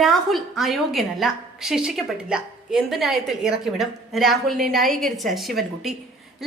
രാഹുൽ അയോഗ്യനല്ല, ശിക്ഷിക്കപ്പെട്ടില്ല, എന്ത് ന്യായത്തിൽ ഇറക്കിവിടും? രാഹുലിനെ ന്യായീകരിച്ച ശിവൻകുട്ടി.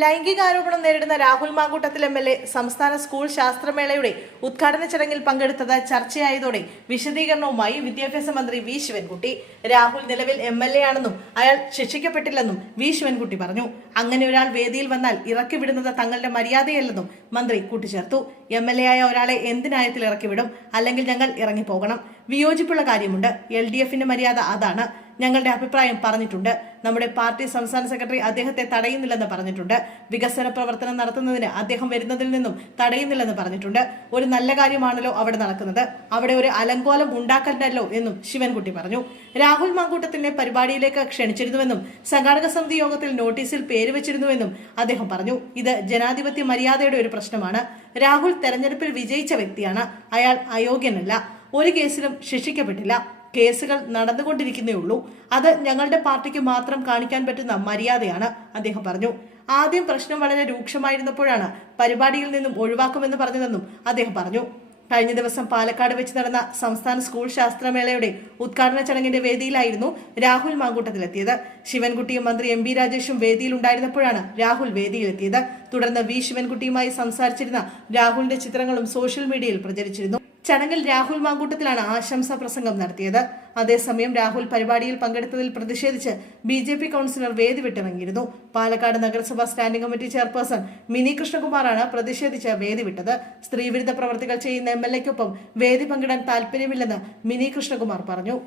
ലൈംഗികാരോപണം നേരിടുന്ന രാഹുൽ മാങ്കൂട്ടത്തിൽ MLA സംസ്ഥാന സ്കൂൾ ശാസ്ത്രമേളയുടെ ഉദ്ഘാടന ചടങ്ങിൽ പങ്കെടുത്തത് ചർച്ചയായതോടെ വിശദീകരണവുമായി വിദ്യാഭ്യാസ മന്ത്രി വി ശിവൻകുട്ടി. രാഹുൽ നിലവിൽ MLA ആണെന്നും അയാൾ ശിക്ഷിക്കപ്പെട്ടില്ലെന്നും വി ശിവൻകുട്ടി പറഞ്ഞു. അങ്ങനെ ഒരാൾ വേദിയിൽ വന്നാൽ ഇറക്കിവിടുന്നത് തങ്ങളുടെ മര്യാദയല്ലെന്നും മന്ത്രി കൂട്ടിച്ചേർത്തു. MLA ആയ ഒരാളെ എന്ത് ന്യായത്തിൽ ഇറക്കിവിടും? അല്ലെങ്കിൽ ഞങ്ങൾ ഇറങ്ങിപ്പോകണം. വിയോജിപ്പുള്ള കാര്യമുണ്ട്. LDFന്റെ മര്യാദ അതാണ്. ഞങ്ങളുടെ അഭിപ്രായം പറഞ്ഞിട്ടുണ്ട്. നമ്മുടെ പാർട്ടി സംസ്ഥാന സെക്രട്ടറി അദ്ദേഹത്തെ തടയുന്നില്ലെന്ന് പറഞ്ഞിട്ടുണ്ട്. വികസന പ്രവർത്തനം നടത്തുന്നതിന് അദ്ദേഹം വരുന്നതിൽ നിന്നും തടയുന്നില്ലെന്ന് പറഞ്ഞിട്ടുണ്ട്. ഒരു നല്ല കാര്യമാണല്ലോ അവിടെ നടക്കുന്നത്. അവിടെ ഒരു അലങ്കോലം ഉണ്ടാക്കണ്ടല്ലോ എന്നും ശിവൻകുട്ടി പറഞ്ഞു. രാഹുൽ മാങ്കൂട്ടത്തിനെ പരിപാടിയിലേക്ക് ക്ഷണിച്ചിരുന്നുവെന്നും സംഘാടക സമിതി യോഗത്തിൽ നോട്ടീസിൽ പേര് വെച്ചിരുന്നുവെന്നും അദ്ദേഹം പറഞ്ഞു. ഇത് ജനാധിപത്യ മര്യാദയുടെ ഒരു പ്രശ്നമാണ്. രാഹുൽ തെരഞ്ഞെടുപ്പിൽ വിജയിച്ച വ്യക്തിയാണ്. അയാൾ അയോഗ്യനല്ല. ഒരു കേസിലും ശിക്ഷിക്കപ്പെട്ടില്ല. കേസുകൾ നടന്നുകൊണ്ടിരിക്കുന്നേ ഉള്ളൂ. അത് ഞങ്ങളുടെ പാർട്ടിക്ക് മാത്രം കാണിക്കാൻ പറ്റുന്ന മര്യാദയാണ്, അദ്ദേഹം പറഞ്ഞു. ആദ്യം പ്രശ്നം വളരെ രൂക്ഷമായിരുന്നപ്പോഴാണ് പരിപാടിയിൽ നിന്നും ഒഴിവാക്കുമെന്ന് പറഞ്ഞതെന്നും അദ്ദേഹം പറഞ്ഞു. കഴിഞ്ഞ ദിവസം പാലക്കാട് വെച്ച് നടന്ന സംസ്ഥാന സ്കൂൾ ശാസ്ത്രമേളയുടെ ഉദ്ഘാടന ചടങ്ങിന്റെ വേദിയിലായിരുന്നു രാഹുൽ മാങ്കൂട്ടത്തിലെത്തിയത്. ശിവൻകുട്ടിയും മന്ത്രി MB രാജേഷും വേദിയിലുണ്ടായിരുന്നപ്പോഴാണ് രാഹുൽ വേദിയിലെത്തിയത്. തുടർന്ന് വി ശിവൻകുട്ടിയുമായി സംസാരിച്ചിരുന്ന രാഹുലിന്റെ ചിത്രങ്ങളും സോഷ്യൽ മീഡിയയിൽ പ്രചരിച്ചിരുന്നു. ചടങ്ങിൽ രാഹുൽ മാങ്കൂട്ടത്തിലാണ് ആശംസാ പ്രസംഗം നടത്തിയത്. അതേസമയം രാഹുൽ പരിപാടിയിൽ പങ്കെടുത്തതിൽ പ്രതിഷേധിച്ച് BJP കൗൺസിലർ വേദി വിട്ടിറങ്ങിയിരുന്നു. പാലക്കാട് നഗരസഭാ സ്റ്റാൻഡിംഗ് കമ്മിറ്റി ചെയർപേഴ്സൺ മിനി കൃഷ്ണകുമാറാണ് പ്രതിഷേധിച്ച് വേദി വിട്ടത്. സ്ത്രീവിരുദ്ധ പ്രവർത്തികൾ ചെയ്യുന്ന MLAക്കൊപ്പം വേദി പങ്കിടാൻ താല്പര്യമില്ലെന്ന് മിനി കൃഷ്ണകുമാർ പറഞ്ഞു.